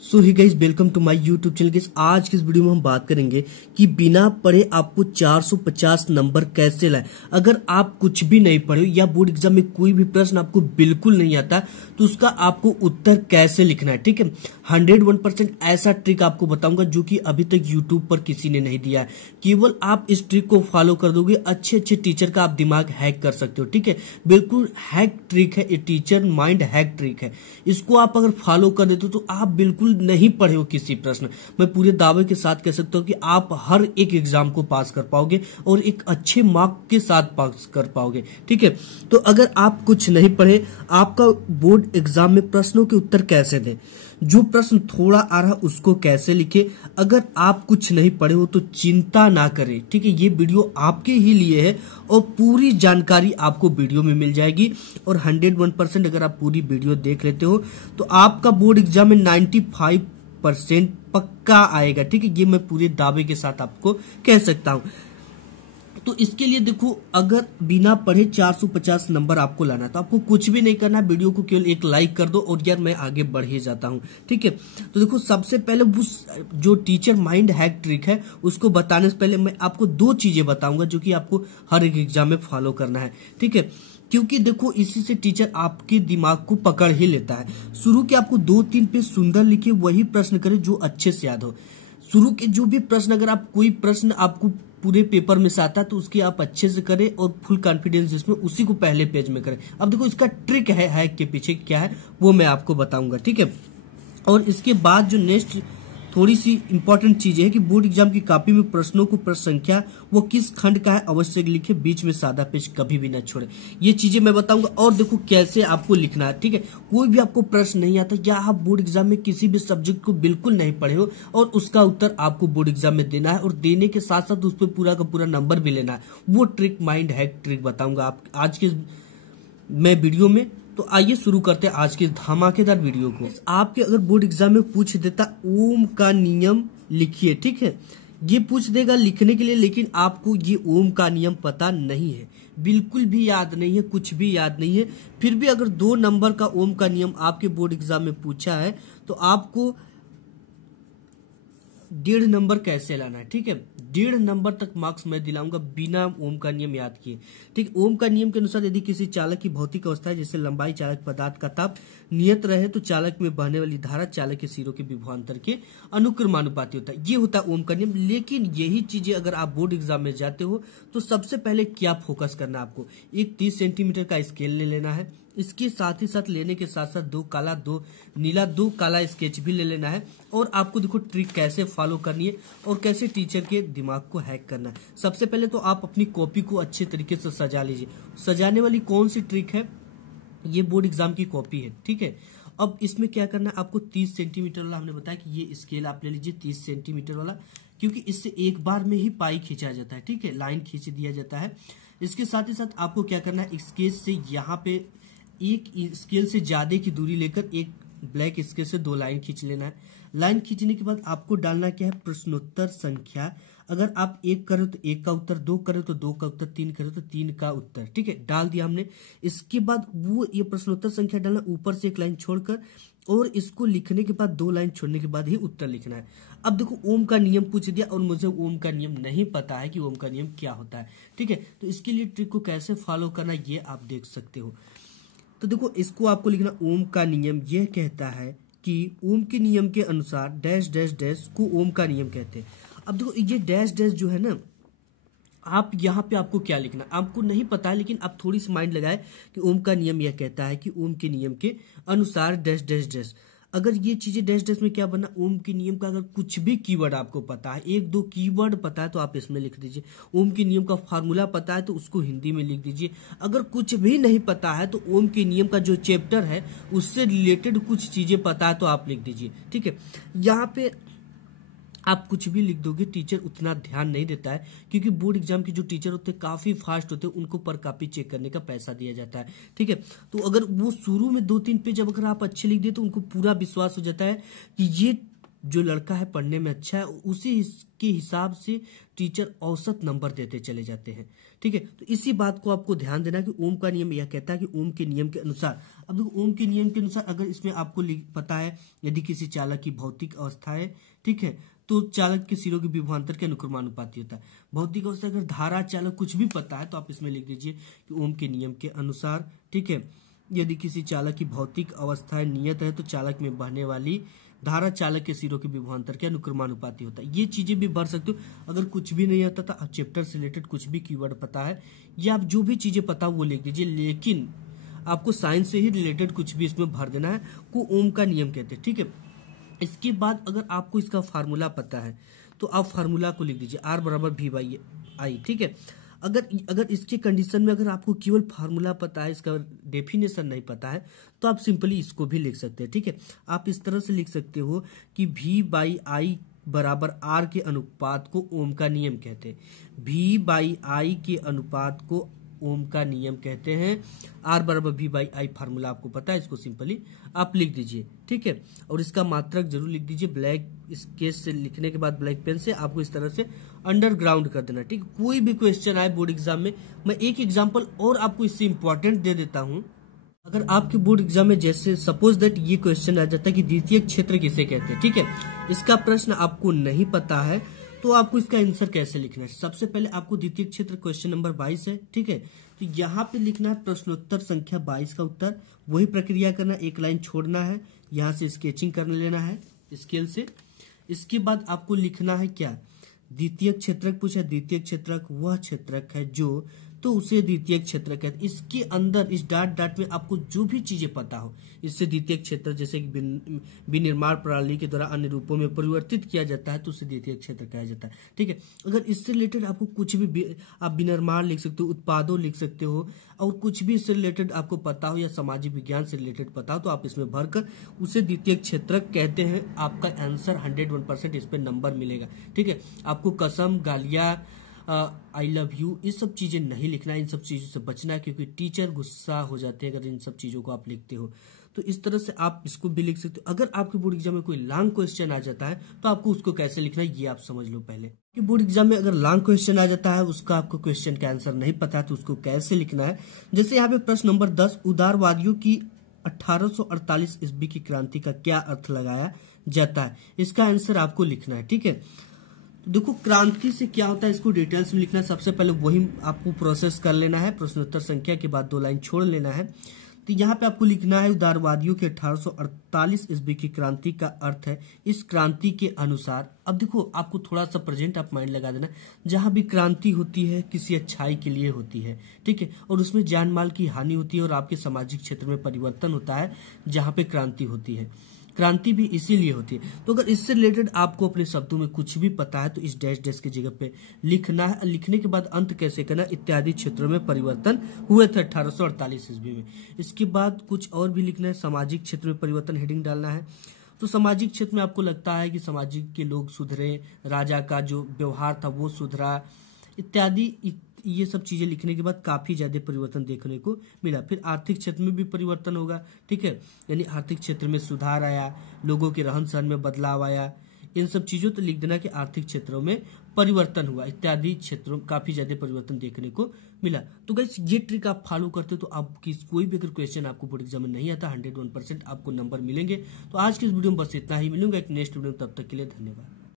So hi guys, welcome to my YouTube channel. Guys, आज की इस वीडियो में हम बात करेंगे कि बिना पढ़े आपको 450 नंबर कैसे लाए। अगर आप कुछ भी नहीं पढ़े या बोर्ड एग्जाम में कोई भी प्रश्न आपको बिल्कुल नहीं आता तो उसका आपको उत्तर कैसे लिखना है। ठीक है, 101% ऐसा ट्रिक आपको बताऊंगा जो कि अभी तक यूट्यूब पर किसी ने नहीं दिया है। केवल आप इस ट्रिक को फॉलो कर दोगे, अच्छे अच्छे टीचर का आप दिमाग हैक कर सकते हो। ठीक है, बिल्कुल हैक ट्रिक है, ये टीचर माइंड हैक ट्रिक है। इसको आप अगर फॉलो कर देते हो तो आप बिल्कुल नहीं पढ़े हो किसी प्रश्न, मैं पूरे दावे के साथ कह सकता हूं कि आप हर एक एग्जाम को पास कर पाओगे और एक अच्छे मार्क के साथ पास कर पाओगे। ठीक है, तो अगर आप कुछ नहीं पढ़े, आपका बोर्ड एग्जाम में प्रश्नों के उत्तर कैसे दें, जो प्रश्न थोड़ा आ रहा उसको कैसे लिखे। अगर आप कुछ नहीं पढ़े हो तो चिंता ना करें। ठीक है, ये वीडियो आपके ही लिए है और पूरी जानकारी आपको वीडियो में मिल जाएगी। और 101% अगर आप पूरी वीडियो देख लेते हो तो आपका बोर्ड एग्जाम में 95% पक्का आएगा। ठीक है, ये मैं पूरे दावे के साथ आपको कह सकता हूं। तो इसके लिए देखो, अगर बिना पढ़े 450 नंबर आपको लाना है तो आपको कुछ भी नहीं करना है, वीडियो को केवल एक लाइक कर दो और यार मैं आगे बढ़ ही जाता हूं। ठीक है, तो देखो, सबसे पहले उस जो टीचर माइंड हैक ट्रिक है उसको बताने से पहले मैं आपको दो चीजें बताऊंगा जो कि आपको हर एक एग्जाम में फॉलो करना है। ठीक है, क्योंकि देखो इसी से टीचर आपके दिमाग को पकड़ ही लेता है। शुरू के आपको 2-3 पेज सुंदर लिखे, वही प्रश्न करें जो अच्छे से याद हो। शुरू के जो भी प्रश्न, अगर आप कोई प्रश्न आपको पूरे पेपर में से आता है तो उसकी आप अच्छे से करें और फुल कॉन्फिडेंस जिसमें उसी को पहले पेज में करें। अब देखो इसका ट्रिक है हैक के पीछे क्या है वो मैं आपको बताऊंगा। ठीक है, और इसके बाद जो नेक्स्ट थोड़ी सी इंपॉर्टेंट चीज है कि बोर्ड एग्जाम की कॉपी में प्रश्नों को प्रश्न संख्या वो किस खंड का है अवश्य लिखे, बीच में सादा पेज कभी भी ना छोड़े। ये चीजें मैं बताऊंगा। और देखो कैसे आपको लिखना है। ठीक है, कोई भी आपको प्रश्न नहीं आता या आप बोर्ड एग्जाम में किसी भी सब्जेक्ट को बिल्कुल नहीं पढ़े हो और उसका उत्तर आपको बोर्ड एग्जाम में देना है और देने के साथ साथ उस पर पूरा का पूरा नंबर भी लेना है, वो ट्रिक माइंड हैक ट्रिक बताऊंगा आप आज के मैं वीडियो में। तो आइए शुरू करते हैं आज के धमाकेदार वीडियो को। आपके अगर बोर्ड एग्जाम में पूछ देता ओम का नियम लिखिए, ठीक है, ये पूछ देगा लिखने के लिए, लेकिन आपको ये ओम का नियम पता नहीं है, बिल्कुल भी याद नहीं है, कुछ भी याद नहीं है। फिर भी अगर 2 नंबर का ओम का नियम आपके बोर्ड एग्जाम में पूछा है तो आपको 1.5 नंबर कैसे लाना है। ठीक है, 1.5 नंबर तक मार्क्स मैं दिलाऊंगा बिना ओम का नियम याद किए। ठीक, ओम का नियम के अनुसार यदि किसी चालक की भौतिक अवस्था है जैसे लंबाई, चालक पदार्थ का ताप नियत रहे तो चालक में बहने वाली धारा चालक के सिरों के विभवांतर के अनुक्रमानुपाती होता है। ये होता है ओम का नियम। लेकिन यही चीजें अगर आप बोर्ड एग्जाम में जाते हो तो सबसे पहले क्या फोकस करना है आपको, एक 30 सेंटीमीटर का स्केल ले लेना है। इसके साथ ही साथ लेने के साथ साथ 2 काला 2 नीला 2 काला स्केच भी ले लेना है। और आपको देखो ट्रिक कैसे फॉलो करनी है और कैसे टीचर के दिमाग को हैक करना है। सबसे पहले तो आप अपनी कॉपी को अच्छे तरीके से सजा लीजिए। सजाने वाली कौन सी ट्रिक है, ये बोर्ड एग्जाम की कॉपी है। ठीक है, अब इसमें क्या करना है आपको, 30 सेंटीमीटर वाला हमने बताया कि ये स्केल आप ले लीजिए 30 सेंटीमीटर वाला, क्योंकि इससे एक बार में ही पाई खींचा जाता है। ठीक है, लाइन खींच दिया जाता है। इसके साथ ही साथ आपको क्या करना है, स्केच से यहाँ पे एक स्केल से ज्यादा की दूरी लेकर एक ब्लैक स्केल से 2 लाइन खींच लेना है। लाइन खींचने के बाद आपको डालना क्या है, प्रश्नोत्तर संख्या। अगर आप 1 करो तो 1 का उत्तर, 2 करो तो 2 का उत्तर, 3 करो तो 3 का उत्तर। ठीक है, डाल दिया हमने। इसके बाद वो ये प्रश्नोत्तर संख्या डालना, ऊपर से एक लाइन छोड़कर, और इसको लिखने के बाद 2 लाइन छोड़ने के बाद ही उत्तर लिखना है। अब देखो ओम का नियम पूछ दिया और मुझे ओम का नियम नहीं पता है कि ओम का नियम क्या होता है। ठीक है, तो इसके लिए ट्रिक को कैसे फॉलो करना ये आप देख सकते हो। तो देखो इसको आपको लिखना, ओम का नियम यह कहता है कि ओम के नियम के अनुसार डैश डैश डैश को ओम का नियम कहते हैं। अब देखो ये डैश डैश जो है ना, आप यहाँ पे आपको क्या लिखना आपको नहीं पता है, लेकिन आप थोड़ी सी माइंड लगाए कि ओम का नियम यह कहता है कि ओम के नियम के अनुसार डैश डैश डैश। अगर ये चीजें डैश डैश में क्या बनना, ओम के नियम का अगर कुछ भी कीवर्ड आपको पता है, 1-2 कीवर्ड पता है तो आप इसमें लिख दीजिए। ओम के नियम का फार्मूला पता है तो उसको हिंदी में लिख दीजिए। अगर कुछ भी नहीं पता है तो ओम के नियम का जो चैप्टर है उससे रिलेटेड कुछ चीजें पता है तो आप लिख दीजिए। ठीक है, यहाँ पे आप कुछ भी लिख दोगे टीचर उतना ध्यान नहीं देता है, क्योंकि बोर्ड एग्जाम के जो टीचर होते हैं काफी फास्ट होते हैं, उनको पर कॉपी चेक करने का पैसा दिया जाता है। ठीक है, तो अगर वो शुरू में 2-3 पेज अगर आप अच्छे लिख दिए तो उनको पूरा विश्वास हो जाता है कि ये जो लड़का है पढ़ने में अच्छा है, उसी के हिसाब से टीचर औसत नंबर देते चले जाते हैं। ठीक है, तो इसी बात को आपको ध्यान देना कि ओम का नियम यह कहता है कि ओम के नियम के अनुसार अब देखो ओम के नियम के अनुसार अगर इसमें आपको पता है यदि किसी चालक की भौतिक अवस्था है, ठीक है, तो चालक के सिरों के विभवांतर के अनुक्रमानुपाती होता है। भौतिक अवस्था अगर धारा चालक कुछ भी पता है तो आप इसमें लिख दीजिए कि ओम के नियम के अनुसार, ठीक है, यदि किसी चालक की भौतिक अवस्था नियत है तो चालक में बहने वाली धारा चालक के सिरों के विभवांतर के अनुक्रमानुपाती होता है। ये चीजें भी भर सकते हो। अगर कुछ भी नहीं आता था, चैप्टर से रिलेटेड कुछ भी कीवर्ड पता है या आप जो भी चीजें पता वो लिख दीजिए, लेकिन आपको साइंस से ही रिलेटेड कुछ भी इसमें भर देना है, को ओम का नियम कहते हैं, ठीक है। इसके बाद अगर आपको इसका फार्मूला पता है तो आप फार्मूला को लिख दीजिए R बराबर V/I, ठीक है। अगर इसके कंडीशन में अगर आपको केवल फार्मूला पता है, इसका डेफिनेशन नहीं पता है, तो आप सिंपली इसको भी लिख सकते हैं, ठीक है। आप इस तरह से लिख सकते हो कि V/I बराबर R के अनुपात को ओम का नियम कहते हैं। V/I के अनुपात को ओम का नियम कहते हैं। R बराबर V/I फार्मूला आपको पता है, इसको सिंपली आप लिख दीजिए, ठीक है। और इसका मात्रक जरूर लिख दीजिए। ब्लैक स्केच से लिखने के बाद ब्लैक पेन से आपको इस तरह से अंडरग्राउंड कर देना, ठीक है। कोई भी क्वेश्चन आए बोर्ड एग्जाम में, मैं एक एग्जाम्पल और आपको इससे इंपॉर्टेंट दे देता हूं। अगर आपके बोर्ड एग्जाम में जैसे सपोज दैट ये क्वेश्चन आ जाता है कि द्वितीय क्षेत्र किसे कहते हैं, ठीक है, इसका प्रश्न आपको नहीं पता है तो आपको इसका आंसर कैसे लिखना है। सबसे पहले आपको द्वितीय क्षेत्र क्वेश्चन नंबर 22 है, ठीक है, तो यहाँ पे लिखना है प्रश्नोत्तर संख्या 22 का उत्तर। वही प्रक्रिया करना, एक लाइन छोड़ना है, यहाँ से स्केचिंग कर लेना है स्केल से। इसके बाद आपको लिखना है क्या, द्वितीय क्षेत्रक पूछा, द्वितीय क्षेत्रक वह क्षेत्रक है जो, तो उसे द्वितीय क्षेत्रक कहते हैं। इसके अंदर इस डॉट में आपको जो भी चीजें पता हो, इससे द्वितीय क्षेत्र जैसे कि विनिर्माण प्रणाली के द्वारा अन्य रूपों में परिवर्तित किया जाता है तो उसे द्वितीय क्षेत्र कहा जाता है, ठीक है। अगर इससे रिलेटेड आपको कुछ भी, आप विनिर्माण लिख सकते हो, उत्पादों लिख सकते हो, और कुछ भी इससे रिलेटेड आपको पता हो या सामाजिक विज्ञान से रिलेटेड पता हो तो आप इसमें भरकर उसे द्वितीय क्षेत्रक कहते हैं। आपका आंसर 101% इस पे नंबर मिलेगा, ठीक है। आपको कसम, गालिया, आई लव यू, ये सब चीजें नहीं लिखना है, इन सब चीजों से बचना है, क्योंकि टीचर गुस्सा हो जाते हैं अगर इन सब चीजों को आप लिखते हो। तो इस तरह से आप इसको भी लिख सकते हो। अगर आपके बोर्ड एग्जाम में कोई लॉन्ग क्वेश्चन आ जाता है तो आपको उसको कैसे लिखना है ये आप समझ लो पहले। कि बोर्ड एग्जाम में अगर लॉन्ग क्वेश्चन आ जाता है, उसका आपको क्वेश्चन का आंसर नहीं पता है तो उसको कैसे लिखना है। जैसे यहाँ पे प्रश्न नंबर 10, उदारवादियों की 1848 ईस्वी की क्रांति का क्या अर्थ लगाया जाता है, इसका आंसर आपको लिखना है, ठीक है। देखो क्रांति से क्या होता है इसको डिटेल्स में लिखना है। सबसे पहले वही आपको प्रोसेस कर लेना है, प्रश्नोत्तर संख्या के बाद 2 लाइन छोड़ लेना है। तो यहाँ पे आपको लिखना है उदारवादियों के 1848 ईस्वी की क्रांति का अर्थ है इस क्रांति के अनुसार। अब देखो आपको थोड़ा सा प्रेजेंट आप माइंड लगा देना, जहां भी क्रांति होती है किसी अच्छाई के लिए होती है, ठीक है, और उसमें जान माल की हानि होती है और आपके सामाजिक क्षेत्र में परिवर्तन होता है जहां पे क्रांति होती है। क्रांति भी इसीलिए होती है। तो अगर इससे रिलेटेड आपको अपने शब्दों में कुछ भी पता है तो इस डैश डैश की जगह पे लिखना है। लिखने के बाद अंत कैसे करना, इत्यादि क्षेत्रों में परिवर्तन हुए थे 1848 ईस्वी में। इसके बाद कुछ और भी लिखना है, सामाजिक क्षेत्र में परिवर्तन हेडिंग डालना है। तो सामाजिक क्षेत्र में आपको लगता है कि सामाजिक के लोग सुधरे, राजा का जो व्यवहार था वो सुधरा, इत्यादि। ये सब चीजें लिखने के बाद काफी ज्यादा परिवर्तन देखने को मिला। फिर आर्थिक क्षेत्र में भी परिवर्तन होगा, ठीक है, यानी आर्थिक क्षेत्र में सुधार आया, लोगों के रहन सहन में बदलाव आया, इन सब चीजों तो लिख देना कि आर्थिक क्षेत्रों में परिवर्तन हुआ, इत्यादि क्षेत्रों में काफी ज्यादा परिवर्तन देखने को मिला। तो गाइस ये ट्रिक आप फॉलो करते हो तो आपकी कोई भी अगर क्वेश्चन आपको बोर्ड एग्जाम में नहीं आता 101% आपको नंबर मिलेंगे। तो आज की इस वीडियो में बस इतना ही, मिलूंगा एक नेक्स्ट वीडियो में, तब तक के लिए धन्यवाद।